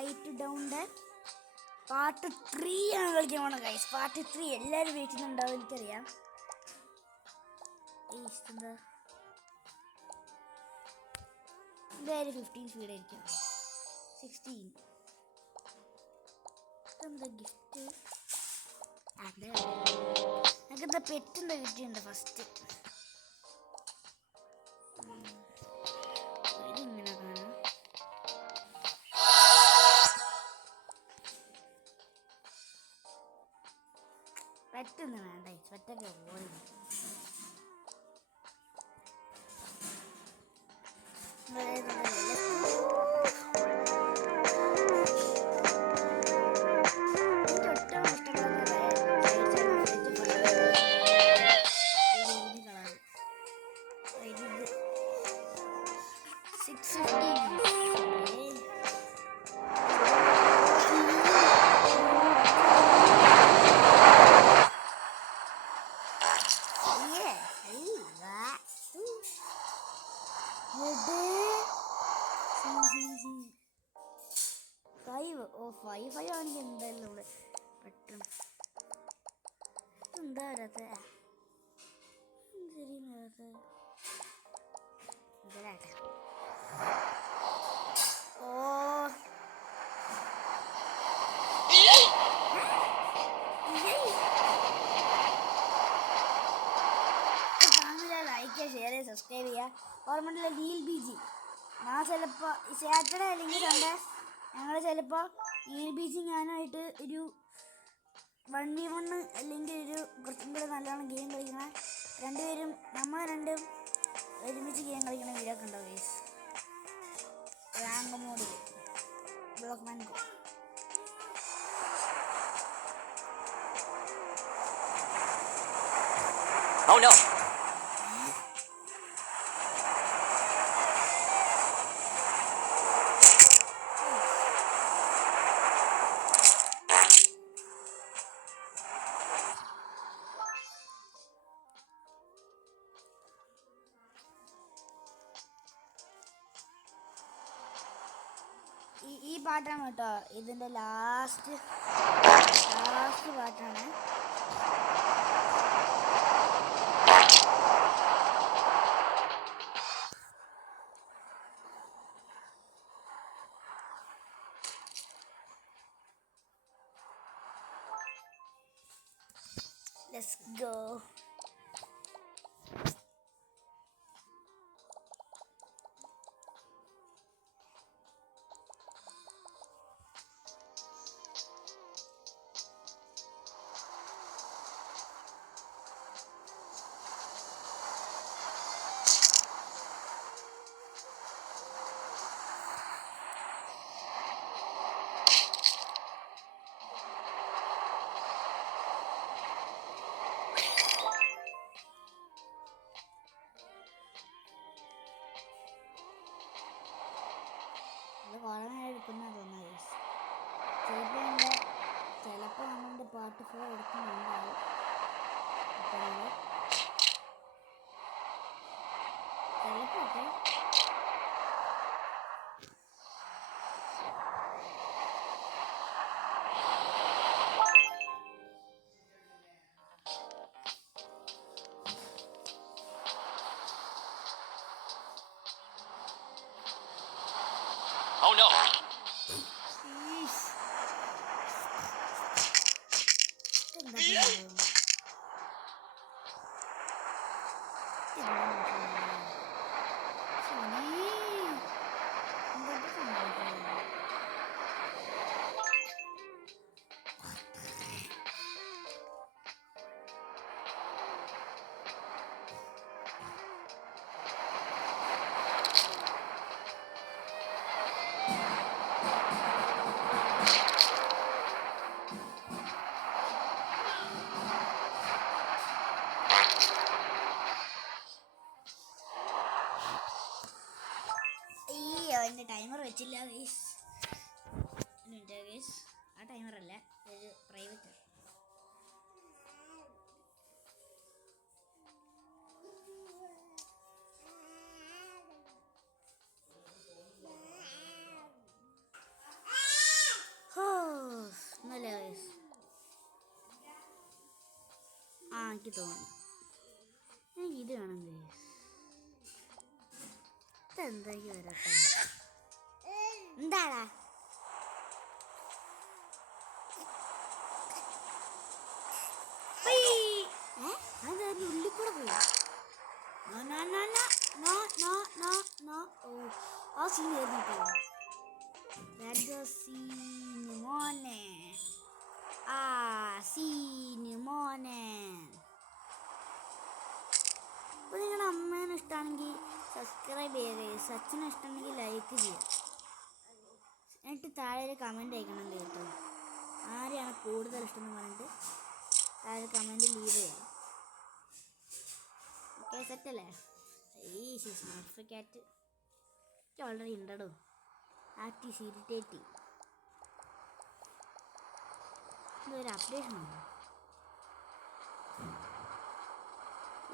Write down the part 3 ആണ് കളിക്കാൻ പോണത് ഗൈസ്. പാർട്ട് 3 എല്ലാവരും വെയിറ്റ് ചെയ്യുന്നുണ്ടാവും, എനിക്കറിയാം. എന്താ എന്തായാലും 15 സ്പീഡ് ആയിരിക്കും. 16 എന്താ ഗിഫ്റ്റ്? അതെ, എനിക്കെന്താ പെറ്റെന്താ കിട്ടിയുണ്ട് ഫസ്റ്റ്. ഇങ്ങനെ കാണാം. പെറ്റൊന്നും വേണ്ട, പെറ്റൊക്കെ പോയി. ഫൈവ് ആണെങ്കിൽ എന്തായാലും നമ്മള് പെട്ടെന്ന് എന്താ വരാത്ത ശരി ഇതിലാട്ടെ. ഓ ലൈക്ക് ഷെയർ ചെയ്യുക, സബ്സ്ക്രൈബ് ചെയ്യുക. ഓർമ്മ ലീൽ ബി ജി ഞാൻ ചിലപ്പോൾ സാറ്റർഡേ അല്ലെങ്കിൽ സൺഡേ ഞങ്ങൾ ചിലപ്പോൾ ലീൽ ബി ജി ഞാനായിട്ട് ഒരു 1v1 അല്ലെങ്കിൽ ഒരു കുറച്ചും കൂടെ നല്ലോണം ഗെയിം കളിക്കണ രണ്ടുപേരും നമ്മൾ രണ്ടും ഒരുമിച്ച് ഗെയിം കളിക്കണ വീഡിയോ ഒക്കെ ഉണ്ടാവും ഗൈസ്. റാങ്ക് മോഡിൽ ബ്ലോക്ക് മാൻകോ. Oh no. ഈ പാട്ടാണ് കേട്ടോ ഇതിൻ്റെ ലാസ്റ്റ് പാട്ടാണ്. Let's go. കുറേ നേരം എടുക്കുന്ന തോന്നുന്നത്. ചിലപ്പോൾ നമ്മളുടെ പാർട്ട് 4 എടുക്കുന്നുണ്ടാവും. ചിലപ്പോൾ ഒക്കെ Oh no. അതിൻ്റെ ടൈമർ വെച്ചില്ല ഗൈസ്. ഗൈസ് ആ ടൈമറല്ല, ഒരു പ്രൈവറ്റ്. എനിക്ക് തോന്നി. എനിക്ക് ഇത് വേണം. ഇതെന്താക്കി വരട്ടെ? എന്താടാ അതായത് ഉള്ളിൽ കൂടെ പോയി. ആ സീൻ ആയിരുന്നു മോനെ. ആ സീന് മോനെ. അപ്പോൾ നിങ്ങളുടെ അമ്മേനെ ഇഷ്ടമാണെങ്കിൽ സബ്സ്ക്രൈബ് ചെയ്യുക, സച്ചിനെ ഇഷ്ടമാണെങ്കിൽ ലൈക്ക് ചെയ്യുക, എന്നിട്ട് താഴെ ഒരു കമൻറ്റ് അയക്കണം കേട്ടോ. ആരെയാണ് കൂടുതൽ ഇഷ്ടം എന്ന് പറഞ്ഞിട്ട് താഴെ കമൻറ്റ് ലീവ് ചെയ്യാം. ഓക്കെ, സെറ്റല്ലേ? ഈ സ്മാർട്ട് ക്യാറ്റ് ഓൾറെഡി ഉണ്ടോ? Act is irritating. ഇതൊരു അപ്ഡേഷൻ ഉണ്ടോ?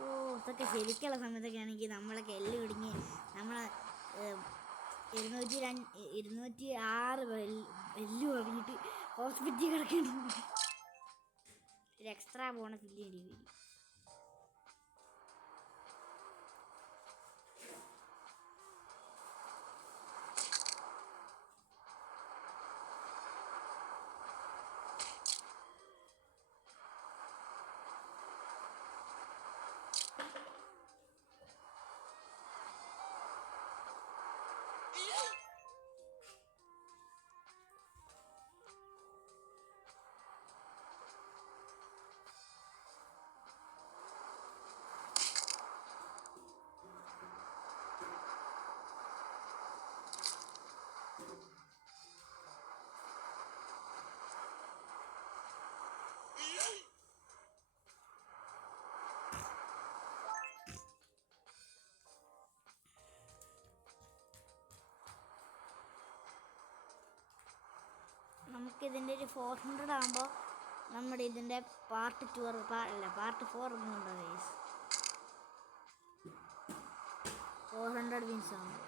ഓ, ഇതൊക്കെ ശരിക്കുള്ള സമയത്തൊക്കെ ആണെങ്കിൽ നമ്മളൊക്കെ എല്ല് കുടുങ്ങി നമ്മളെ 206 എല്ല് പറഞ്ഞിട്ട് ഹോസ്പിറ്റലിൽ കിടക്കേണ്ടി ഒരു എക്സ്ട്രാ ബോണസ് ഇല്ലേണ്ടി വരും. നമുക്കിതിൻ്റെ ഒരു 400 ആകുമ്പോൾ നമ്മുടെ ഇതിൻ്റെ പാർട്ട് 4 ഒന്നുണ്ടോ ഗൈസ്? 400 വിൻസ് ആകുമ്പോൾ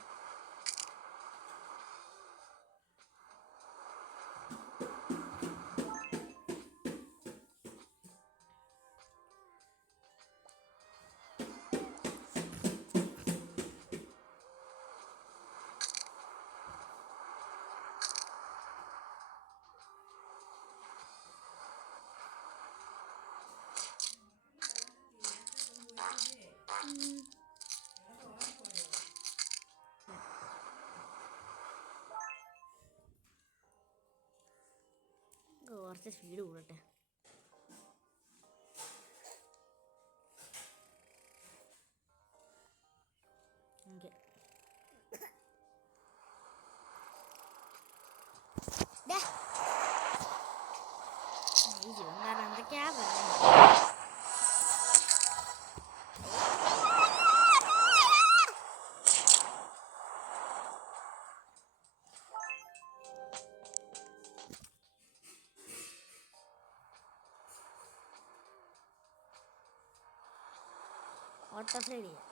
കുറച്ച് സ്പീഡ് കൂടട്ടെ. ഓക്കെ, എന്തൊക്കെയാ പറയുന്നത്? ഓട്ടോ സൈഡ് ചെയ്യാം.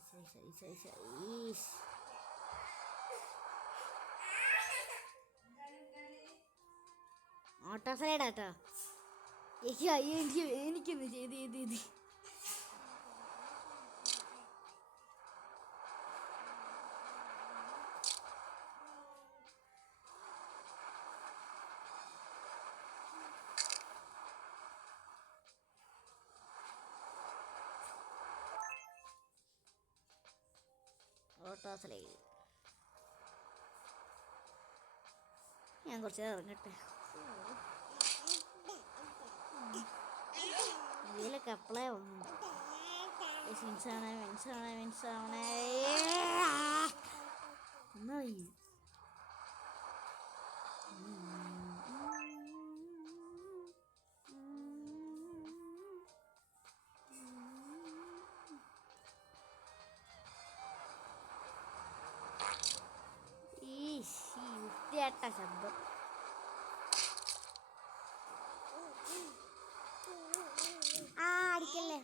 അപ്പോൾ ഓട്ടോ സൈഡാട്ടോ. എനിക്കൊന്ന് ചെയ്ത് ഓട്ടോ സൈഡ്. ഞാൻ കുറച്ച് ഇറങ്ങട്ടെ. ഇതിലൊക്കെ അപ്ലൈ വന്നു. മിൻസാവണേ എന്നാ വൃത്തിയായിട്ട ശബ്ദം. അടിക്കല്ലേ.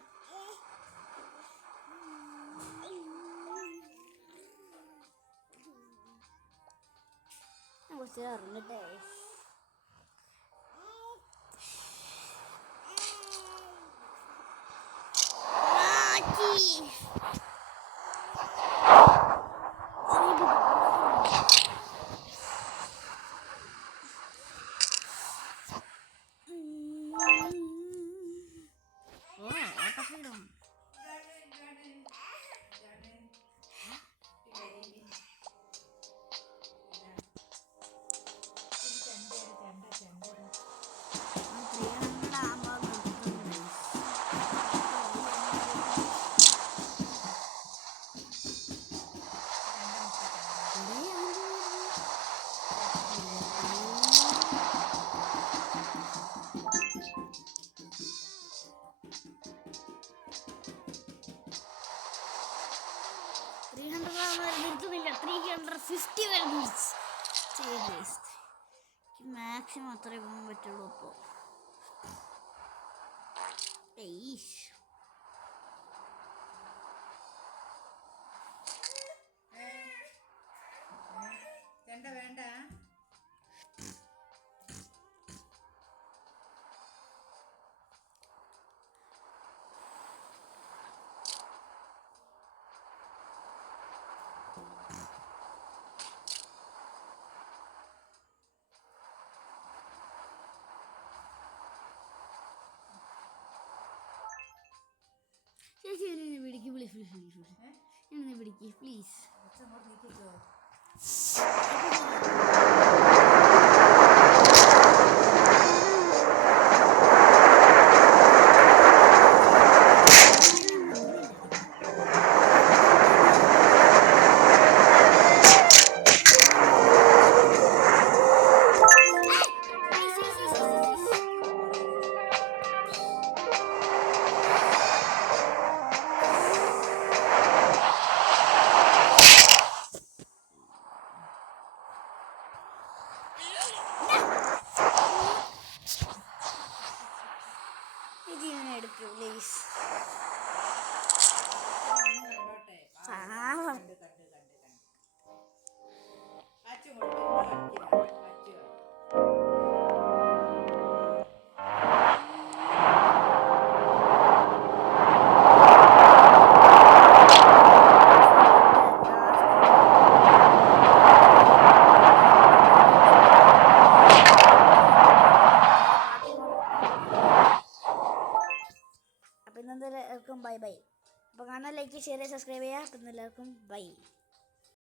കുറച്ച് ഇറങ്ങട്ടെ. മാക്സിമം അത്രേ പോകാൻ പറ്റുള്ളൂ. അപ്പോൾ വേണ്ട ചേച്ചി എന്നെ പിടിക്ക് പ്ലീസ് എന്നെ പിടിക്ക് പ്ലീസ്. എടുക്കൂ പ്ലീസ്. അപ്പം ഇന്നെല്ലാവർക്കും ബൈ ബൈ. അപ്പോൾ കാണാൻ ലൈക്ക് ഷെയർ സബ്സ്ക്രൈബ് ചെയ്യുക. അപ്പം എല്ലാവർക്കും ബൈ.